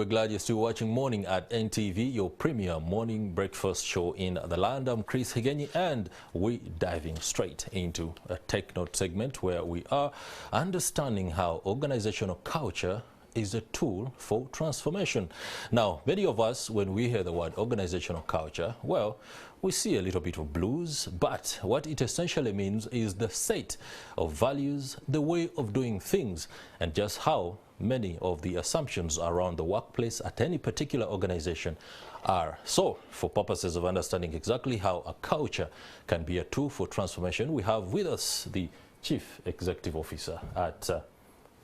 We're glad you're still watching Morning at NTV, your premier morning breakfast show in the land. I'm Chris Higenyi, and we're diving straight into a Tech Note segment where we are understanding how organizational culture is a tool for transformation. Now, many of us, when we hear the word organizational culture, well, we see a little bit of blues, but what it essentially means is the set of values, the way of doing things, and just how many of the assumptions around the workplace at any particular organization are. So, for purposes of understanding exactly how a culture can be a tool for transformation, we have with us the Chief Executive Officer at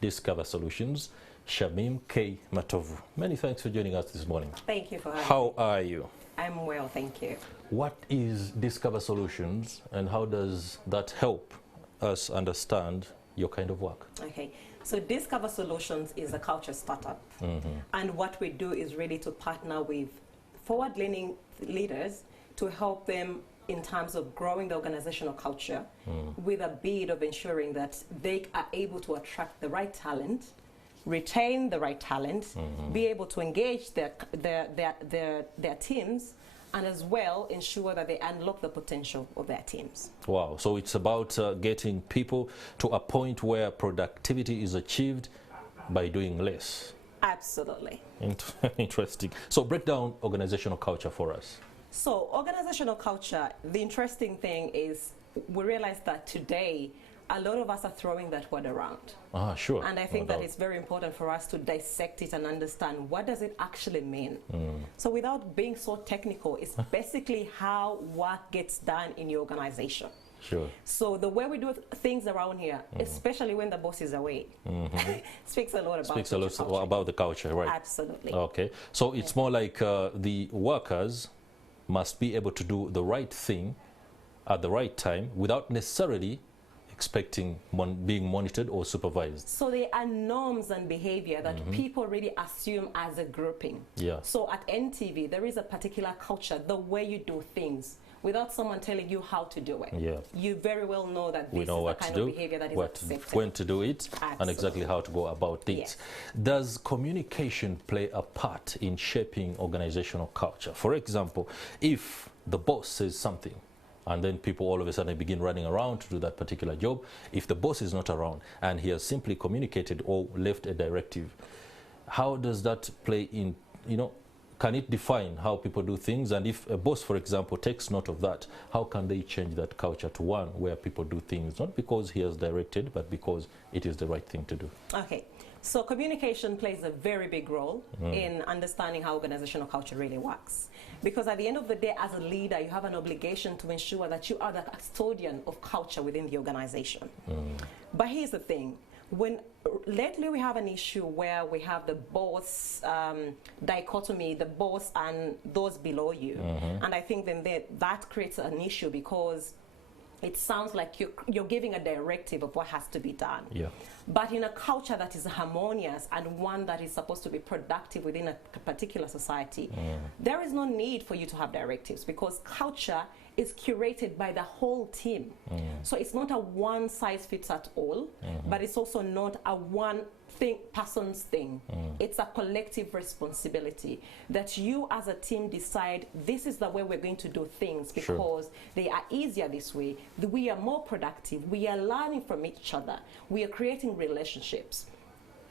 Discover Solutions, Shamim K. Matovu. Many thanks for joining us this morning. Thank you for having me. How are you? I'm well, thank you. What is Discover Solutions, and how does that help us understand your kind of work? Okay, so Discover Solutions is a culture startup. And what we do is really to partner with forward-leaning leaders to help them in terms of growing the organizational culture with a bid of ensuring that they are able to attract the right talent, retain the right talent, be able to engage their teams, and as well ensure that they unlock the potential of their teams. Wow, so it's about getting people to a point where productivity is achieved by doing less. Absolutely. Interesting. So break down organizational culture for us. So organizational culture, the interesting thing is we realize that today a lot of us are throwing that word around. Sure. And I think that it's very important for us to dissect it and understand what does it actually mean. So without being so technical, it's basically how work gets done in your organization. Sure. So the way we do things around here, especially when the boss is away, speaks a lot about the culture, right? Absolutely. Okay. So it's more like the workers must be able to do the right thing at the right time without necessarily expecting being monitored or supervised. So there are norms and behavior that people really assume as a grouping. Yeah. So at NTV, there is a particular culture, the way you do things, without someone telling you how to do it. Yeah. You very well know that this is the kind of behavior that is accepted. When to do it, Absolutely. And exactly how to go about it. Yes. Does communication play a part in shaping organizational culture? For example, if the boss says something, and then people all of a sudden begin running around to do that particular job. If the boss is not around and he has simply communicated or left a directive, how does that play in, can it define how people do things? And if a boss, for example, takes note of that, how can they change that culture to one where people do things, not because he has directed, but because it is the right thing to do? Okay. So communication plays a very big role in understanding how organizational culture really works. Because at the end of the day, as a leader, you have an obligation to ensure that you are the custodian of culture within the organization. But here's the thing. Lately we have an issue where we have the boss dichotomy, the boss and those below you. And I think then that creates an issue because it sounds like you're giving a directive of what has to be done. Yeah. But in a culture that is harmonious and one that is supposed to be productive within a particular society, there is no need for you to have directives because culture is curated by the whole team. So it's not a one size fits at all, but it's also not a one person's thing. It's a collective responsibility that you as a team decide this is the way we're going to do things because they are easier this way. We are more productive. We are learning from each other. We are creating relationships.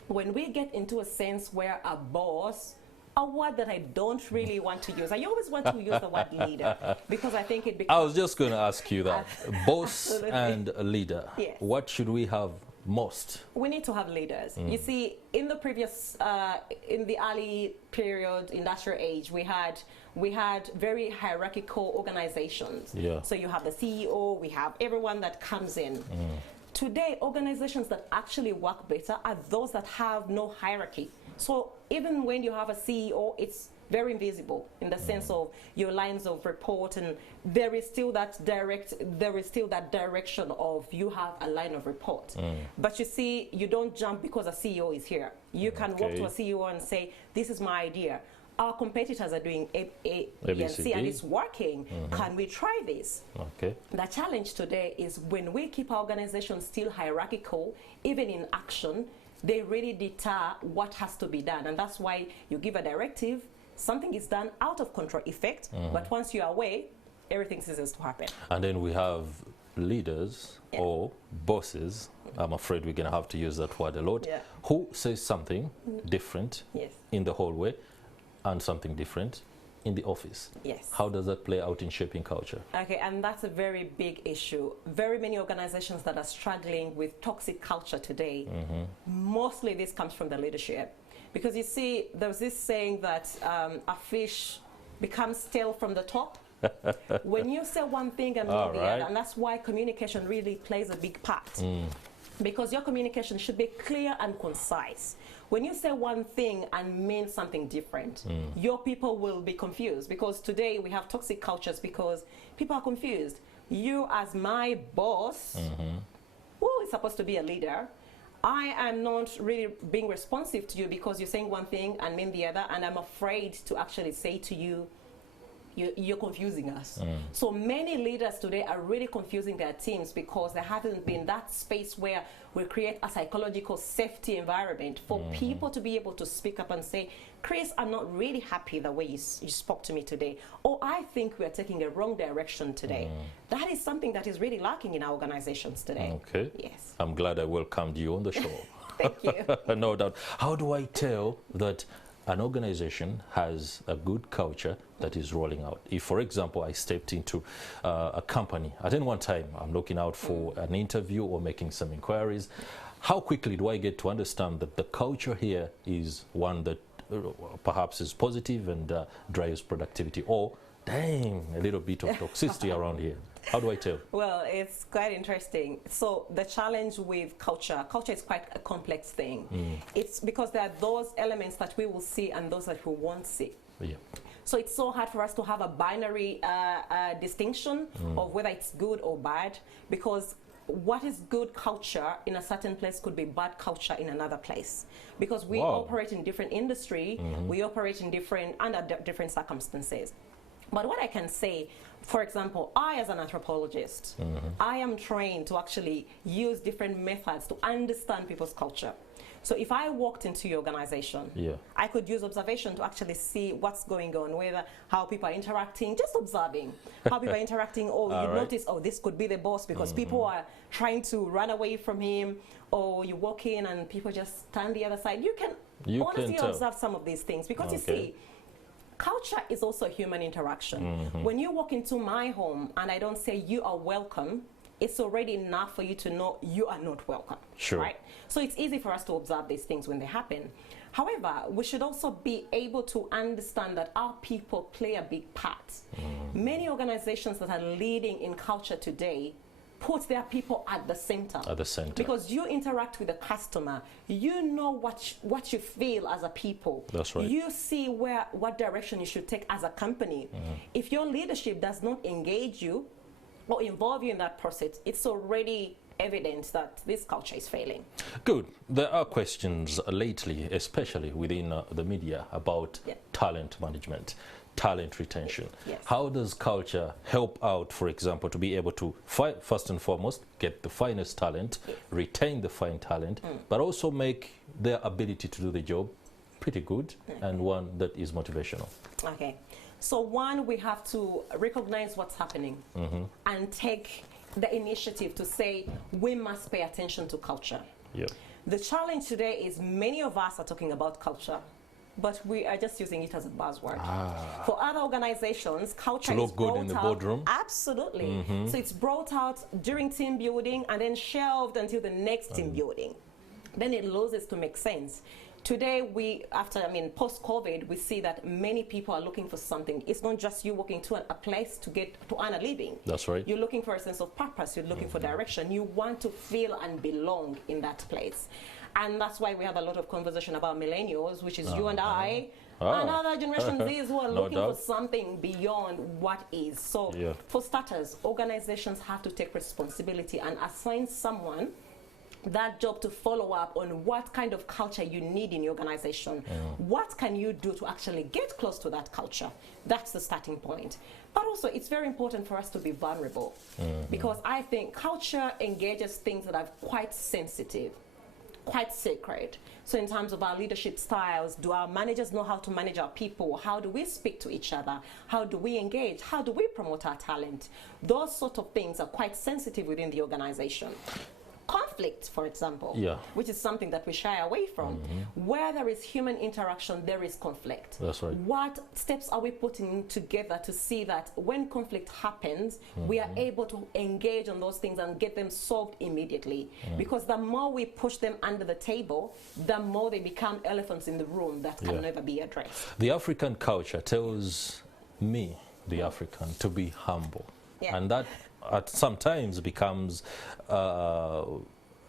When we get into a sense where a boss, a word that I don't really want to use. I always want to use the word leader because I think it becomes... I was just going to ask you that. Boss and a leader. Yes. What should we have most? We need to have leaders. You see, in the previous, in the early period, industrial age, we had very hierarchical organizations. Yeah. So you have the CEO, we have everyone that comes in. Today, organizations that actually work better are those that have no hierarchy. So even when you have a CEO, it's very invisible in the sense of your lines of report, and there is still that direction of you have a line of report. But you see, you don't jump because a CEO is here. You can walk to a CEO and say, this is my idea. Our competitors are doing A, B, C, and it's working. Can we try this? Okay. The challenge today is when we keep our organization still hierarchical, even in action, they really deter what has to be done. And that's why you give a directive, something is done out of control effect, but once you are away, everything ceases to happen. And then we have leaders or bosses, I'm afraid we're going to have to use that word a lot, who says something different in the hallway and something different in the office. Yes. How does that play out in shaping culture? Okay, and that's a very big issue. Very many organizations that are struggling with toxic culture today, mostly this comes from the leadership. Because you see, there's this saying that a fish becomes stale from the top. When you say one thing and not the other, and that's why communication really plays a big part. Because your communication should be clear and concise. When you say one thing and mean something different, your people will be confused. Because today we have toxic cultures because people are confused. You as my boss, who is supposed to be a leader, I am not really being responsive to you because you're saying one thing and mean the other, and I'm afraid to actually say to you, you're confusing us. So many leaders today are really confusing their teams because there hasn't been that space where we create a psychological safety environment for people to be able to speak up and say, Chris, I'm not really happy the way you spoke to me today, or I think we are taking a wrong direction today. That is something that is really lacking in our organizations today. Okay. Yes. I'm glad I welcomed you on the show. Thank you. No doubt. How do I tell that an organization has a good culture that is rolling out? If, for example, I stepped into a company at any one time, I'm looking out for an interview or making some inquiries, how quickly do I get to understand that the culture here is one that perhaps is positive and drives productivity, or dang, a little bit of toxicity around here? How do I tell? Well, it's quite interesting. So the challenge with culture is quite a complex thing. It's because there are those elements that we will see and those that we won't see. Yeah. So it's so hard for us to have a binary distinction of whether it's good or bad, because what is good culture in a certain place could be bad culture in another place, because we operate in different industry, we operate in under different circumstances. But what I can say, for example, I as an anthropologist, I am trained to actually use different methods to understand people's culture. So if I walked into your organization, I could use observation to actually see what's going on, how people are interacting, just observing how people are interacting. Or you notice, oh, this could be the boss because people are trying to run away from him, or you walk in and people just stand the other side. You can honestly observe some of these things because you see, culture is also human interaction. When you walk into my home and I don't say you are welcome, it's already enough for you to know you are not welcome. Sure. Right? So it's easy for us to observe these things when they happen. However, we should also be able to understand that our people play a big part. Many organizations that are leading in culture today put their people at the center. At the center. Because you interact with the customer, you know what you feel as a people. That's right. You see what direction you should take as a company. If your leadership does not engage you or involve you in that process, it's already evident that this culture is failing. Good. There are questions lately, especially within the media, about talent management, talent retention. How does culture help out, for example, to be able to, first and foremost, get the finest talent, retain the fine talent, but also make their ability to do the job pretty good and one that is motivational? Okay. So one, we have to recognize what's happening and take the initiative to say we must pay attention to culture. The challenge today is many of us are talking about culture, but we are just using it as a buzzword. For other organizations, culture to look good in the boardroom. Absolutely. So it's brought out during team building and then shelved until the next team building. Then it loses to make sense. Today, post-COVID, we see that many people are looking for something. It's not just you walking to a place to earn a living. That's right. You're looking for a sense of purpose. You're looking for direction. You want to feel and belong in that place. And that's why we have a lot of conversation about millennials, which is you and I, and other Generation Zs who are looking for something beyond what is. So for starters, organizations have to take responsibility and assign someone that job to follow up on what kind of culture you need in your organization. What can you do to actually get close to that culture? That's the starting point. But also, it's very important for us to be vulnerable because I think culture engages things that are quite sensitive. quite sacred. So in terms of our leadership styles, do our managers know how to manage our people? How do we speak to each other? How do we engage? How do we promote our talent? Those sort of things are quite sensitive within the organization. Conflict, for example, which is something that we shy away from. Where there is human interaction, there is conflict. That's right. What steps are we putting together to see that when conflict happens, we are able to engage on those things and get them solved immediately? Because the more we push them under the table, the more they become elephants in the room that can never be addressed. The African culture tells me, the African, to be humble. And that sometimes becomes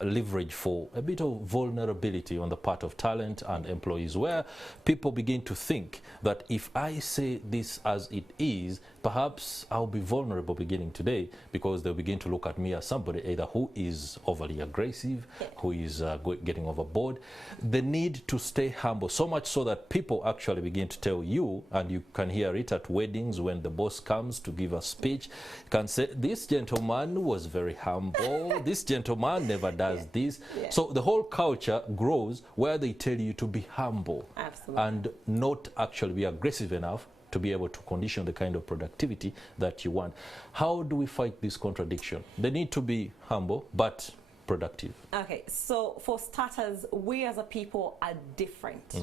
leverage for a bit of vulnerability on the part of talent and employees, where people begin to think that if I say this as it is, perhaps I'll be vulnerable beginning today, because they'll begin to look at me as somebody either who is overly aggressive, who is getting overboard. The need to stay humble, so much so that people actually begin to tell you, and you can hear it at weddings when the boss comes to give a speech, can say, this gentleman was very humble, this gentleman never does this. So the whole culture grows where they tell you to be humble and not actually be aggressive enough to be able to condition the kind of productivity that you want. How do we fight this contradiction? They need to be humble but productive. Okay, so for starters, we as a people are different.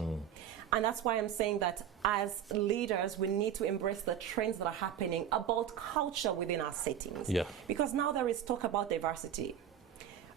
And that's why I'm saying that as leaders, we need to embrace the trends that are happening about culture within our settings. Because now there is talk about diversity.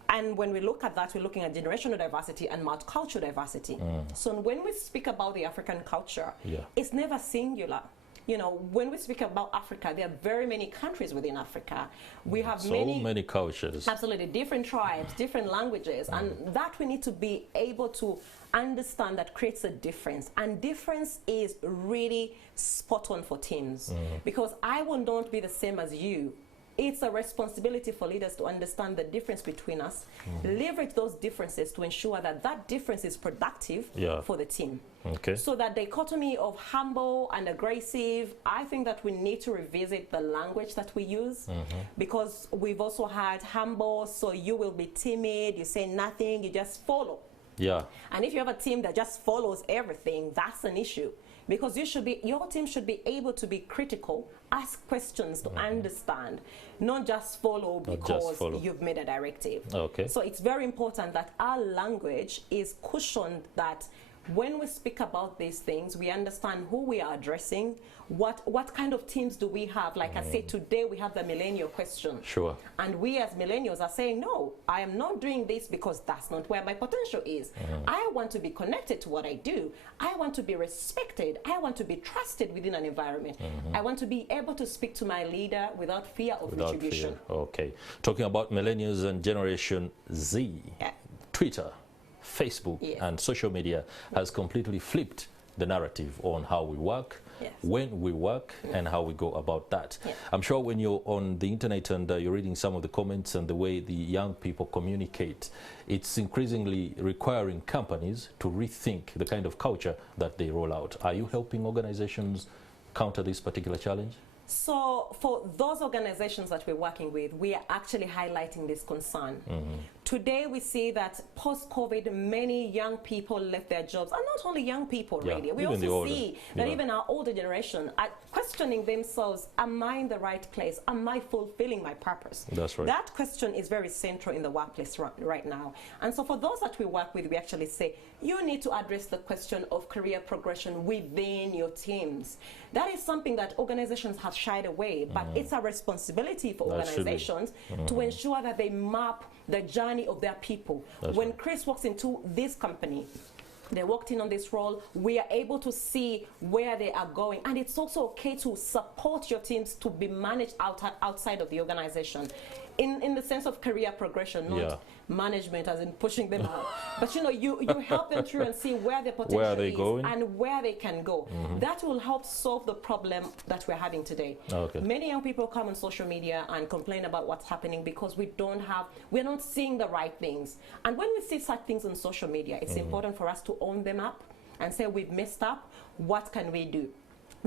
And when we look at that, we're looking at generational diversity and multicultural diversity. So when we speak about the African culture, it's never singular. You know, when we speak about Africa, there are very many countries within Africa. We have many cultures. Absolutely, different tribes, different languages, and that we need to be able to understand that creates a difference. And difference is really spot on for teams, because I will not be the same as you. It's a responsibility for leaders to understand the difference between us, leverage those differences to ensure that that difference is productive for the team. So that dichotomy of humble and aggressive, I think that we need to revisit the language that we use, because we've also had humble, so you will be timid, you say nothing, you just follow. And if you have a team that just follows everything, that's an issue. Because your team should be able to be critical, ask questions to understand, not just follow because you've made a directive. So it's very important that our language is cushioned, that when we speak about these things, we understand who we are addressing, what kind of teams do we have. Like I said, today we have the millennial question. And we as millennials are saying, no, I am not doing this because that's not where my potential is. I want to be connected to what I do. I want to be respected. I want to be trusted within an environment. I want to be able to speak to my leader without fear of retribution. Talking about millennials and Generation Z, Twitter, Facebook and social media has completely flipped the narrative on how we work, when we work, and how we go about that. I'm sure when you're on the internet and you're reading some of the comments and the way the young people communicate, it's increasingly requiring companies to rethink the kind of culture that they roll out. Are you helping organizations counter this particular challenge? So for those organizations that we're working with, we are actually highlighting this concern. Today we see that post-COVID, many young people left their jobs, and not only young people really. We also see that even our older generation are questioning themselves, am I in the right place? Am I fulfilling my purpose? That's right. That question is very central in the workplace right now. And so for those that we work with, we actually say, you need to address the question of career progression within your teams. That is something that organizations have shied away, but it's a responsibility for organizations to ensure that they map the journey of their people. When Chris walks into this company, they walked in on this role, we are able to see where they are going. And it's also okay to support your teams to be managed outside of the organization. In the sense of career progression, not management as in pushing them out. But you know, you help them through and see where their potential is and where they can go. That will help solve the problem that we're having today. Many young people come on social media and complain about what's happening because we're not seeing the right things. And when we see such things on social media, it's important for us to own them up and say, we've messed up, what can we do?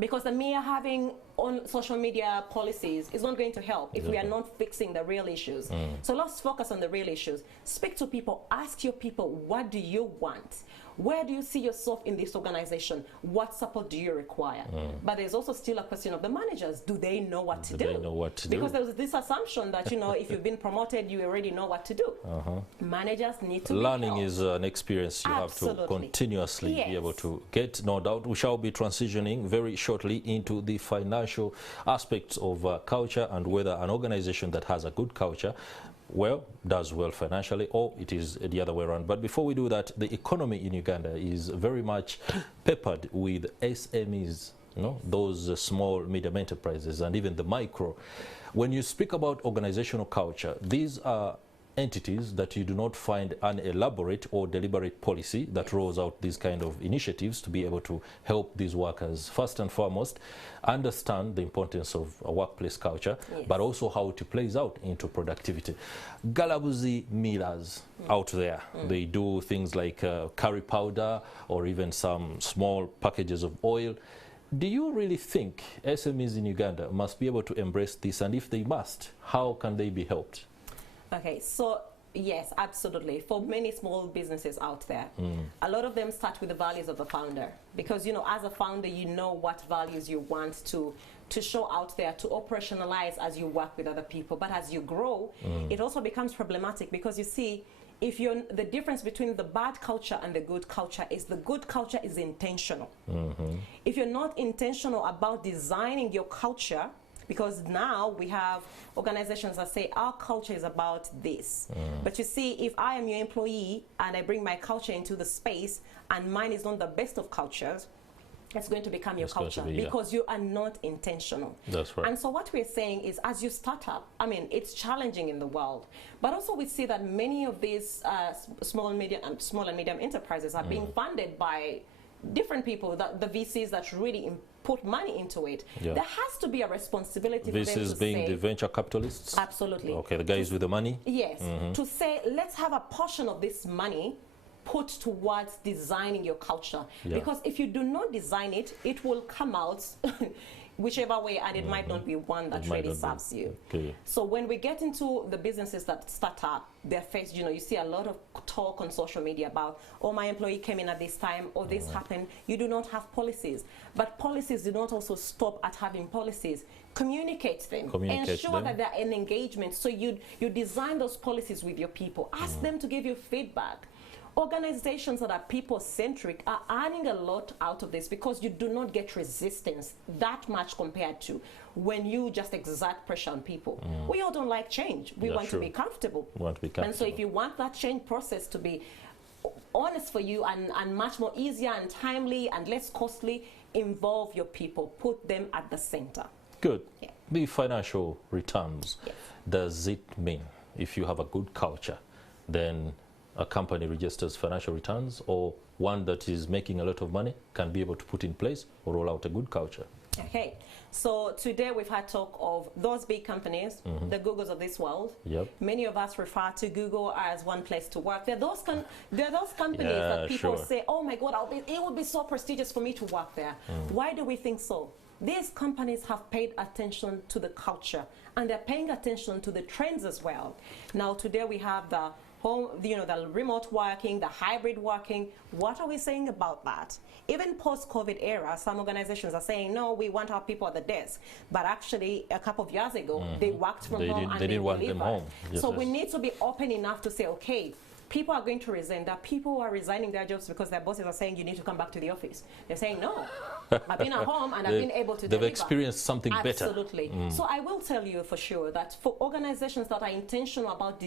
Because the mere having on social media policies is not going to help if we are not fixing the real issues. So let's focus on the real issues. Speak to people, ask your people, what do you want? Where do you see yourself in this organization? What support do you require? But there's also still a question of the managers. Do they know what to do? Do they know what to do? Because there's this assumption that, you know, if you've been promoted, you already know what to do. Managers need to Learning be is an experience you have to continuously be able to get, no doubt. We shall be transitioning very shortly into the financial aspects of culture and whether an organization that has a good culture does well financially, or it is the other way around. But before we do that, the economy in Uganda is very much peppered with SMEs, you know, those small, medium enterprises, and even the micro. When you speak about organizational culture, these are entities that you do not find an elaborate or deliberate policy that rolls out these kind of initiatives to be able to help these workers, first and foremost, understand the importance of a workplace culture, but also how it plays out into productivity. Galabuzi millers out there, they do things like curry powder or even some small packages of oil. Do you really think SMEs in Uganda must be able to embrace this? And if they must, how can they be helped? Okay, so yes, absolutely. For many small businesses out there, a lot of them start with the values of the founder. Because, you know, as a founder, you know what values you want to show out there, to operationalize as you work with other people. But as you grow, it also becomes problematic because you see, the difference between the bad culture and the good culture is the good culture is intentional. If you're not intentional about designing your culture, because now we have organizations that say our culture is about this. But you see, if I am your employee and I bring my culture into the space and mine is not the best of cultures, it's going to become your culture because you are not intentional. That's right. And so what we're saying is, as you start up, I mean, it's challenging in the world, but also we see that many of these small and medium enterprises are being funded by different people, the VCs that really put money into it. There has to be a responsibility for them to VCs being the venture capitalists? Absolutely. Okay, the guys with the money? Yes. To say, let's have a portion of this money put towards designing your culture. Because if you do not design it, it will come out whichever way, and it might not be one that really serves you. So when we get into the businesses that start up, they're faced, you know, you see a lot of talk on social media about, oh, my employee came in at this time, or this happened. You do not have policies. But policies do not also stop at having policies. Communicate them. Ensure that they're in engagement. So you design those policies with your people. Ask them to give you feedback. Organizations that are people-centric are earning a lot out of this because you do not get resistance that much compared to when you just exert pressure on people. We all don't like change. We want to be comfortable. And so if you want that change process to be honest for you and much more easier and timely and less costly, involve your people. Put them at the center. Good. The financial returns, does it mean if you have a good culture, then a company registers financial returns, or one that is making a lot of money can be able to put in place or roll out a good culture? Okay, so today we've had talk of those big companies, the Googles of this world. Many of us refer to Google as one place to work. There are those companies that people say, oh my God, it would be so prestigious for me to work there. Why do we think so? These companies have paid attention to the culture, and they're paying attention to the trends as well. Now today we have the the remote working, the hybrid working. What are we saying about that? Even post-COVID era, some organizations are saying, no, we want our people at the desk. But actually, a couple of years ago, they worked from home and they didn't want them home. So we need to be open enough to say, okay, people are going to resign. There are people who are resigning their jobs because their bosses are saying you need to come back to the office. They're saying no. I've been at home and I've been able to deliver. They've experienced something better. Absolutely. So I will tell you for sure that for organizations that are intentional about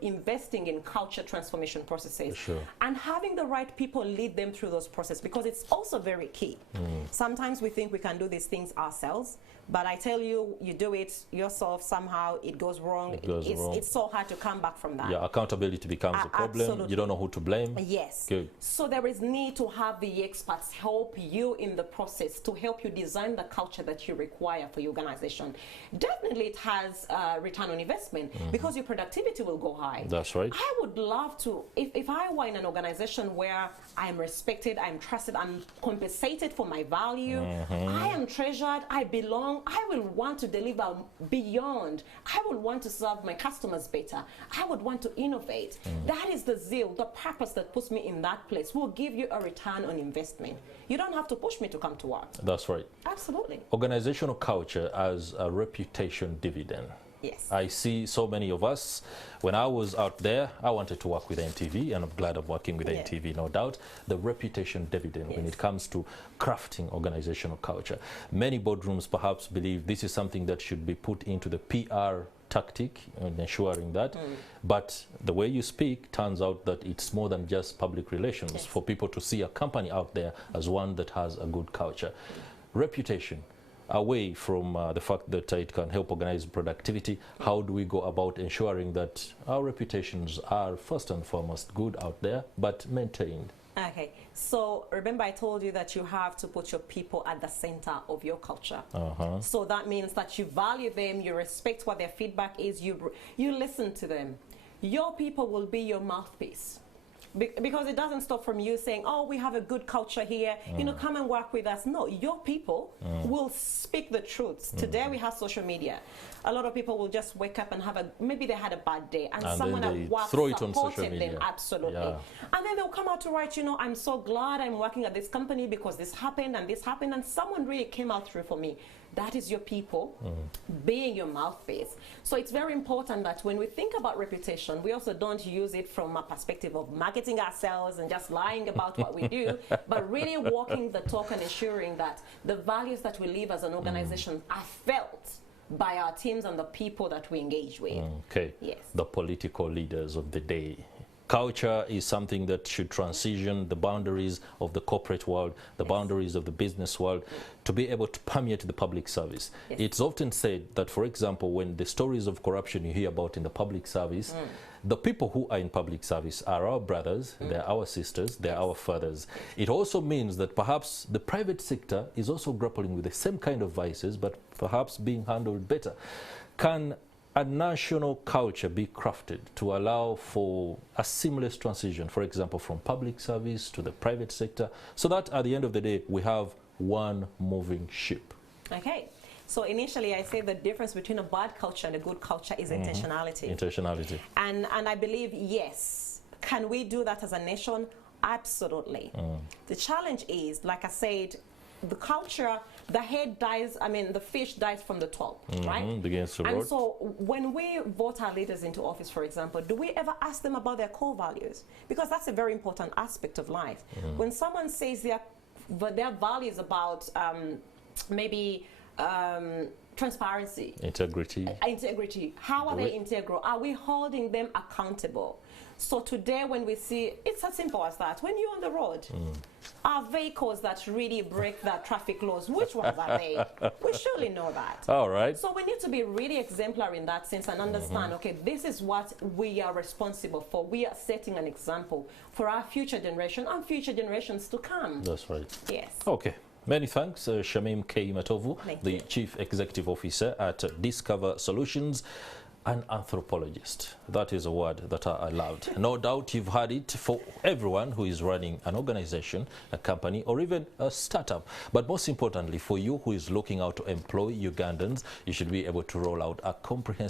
investing in culture transformation processes and having the right people lead them through those processes, because it's also very key. Sometimes we think we can do these things ourselves, but I tell you, you do it yourself, somehow it goes wrong. It's so hard to come back from that. Accountability becomes a problem. Absolutely. You don't know who to blame. Yes. Good. So there is need to have the experts help you in the process to help you design the culture that you require for your organization, definitely it has return on investment because your productivity will go high. That's right. I would love to, if I were in an organization where I'm respected, I'm trusted, I'm compensated for my value, I am treasured, I belong, I will want to deliver beyond. I will want to serve my customers better. I would want to innovate. That is the zeal, the purpose that puts me in that place will give you a return on investment. You don't have to push me to come to work. That's right. Absolutely. Organizational culture as a reputation dividend. Yes. I see so many of us. When I was out there, I wanted to work with NTV, and I'm glad I'm working with NTV, no doubt. The reputation dividend when it comes to crafting organizational culture. Many boardrooms perhaps believe this is something that should be put into the PR tactic and ensuring that. But the way you speak turns out that it's more than just public relations for people to see a company out there as one that has a good culture. Reputation. Away from the fact that it can help organize productivity, how do we go about ensuring that our reputations are first and foremost good out there, but maintained? Okay, so remember I told you that you have to put your people at the center of your culture. So that means that you value them, you respect what their feedback is, you listen to them. Your people will be your mouthpiece. Because it doesn't stop from you saying, oh, we have a good culture here, you know, come and work with us. No, your people will speak the truths. Today we have social media. A lot of people will just wake up and have maybe they had a bad day and someone at work supported them. Absolutely. And then they'll come out to write, you know, I'm so glad I'm working at this company because this happened and someone really came out through for me. That is your people being your mouthpiece. So it's very important that when we think about reputation, we also don't use it from a perspective of marketing ourselves and just lying about what we do, but really walking the talk and ensuring that the values that we live as an organization are felt by our teams and the people that we engage with. Okay. Yes. The political leaders of the day. Culture is something that should transition the boundaries of the corporate world, the boundaries of the business world, to be able to permeate the public service. It's often said that, for example, when the stories of corruption you hear about in the public service, the people who are in public service are our brothers, they're our sisters, they're our fathers. It also means that perhaps the private sector is also grappling with the same kind of vices, but perhaps being handled better. Can a national culture be crafted to allow for a seamless transition, for example, from public service to the private sector, so that at the end of the day, we have one moving ship? Okay. So initially, I say the difference between a bad culture and a good culture is intentionality. Intentionality. And I believe, yes. Can we do that as a nation? Absolutely. The challenge is, like I said, the culture, the head dies, the fish dies from the top, right? Begins to rot. And so when we vote our leaders into office, for example, do we ever ask them about their core values? Because that's a very important aspect of life. When someone says their values about maybe transparency, integrity, how are they integral? Are we holding them accountable? So today when we see, it's as simple as that. When you're on the road, are vehicles that really break the traffic laws, which ones are they? We surely know that. All right. So we need to be really exemplary in that sense and understand, okay, this is what we are responsible for. We are setting an example for our future generation and future generations to come. That's right. Yes. Okay. Many thanks, Shamim K. Matovu, the Chief Executive Officer at Discover Solutions. An anthropologist. That is a word that I loved. No doubt you've heard it for everyone who is running an organization, a company, or even a startup. But most importantly, for you who is looking out to employ Ugandans, you should be able to roll out a comprehensive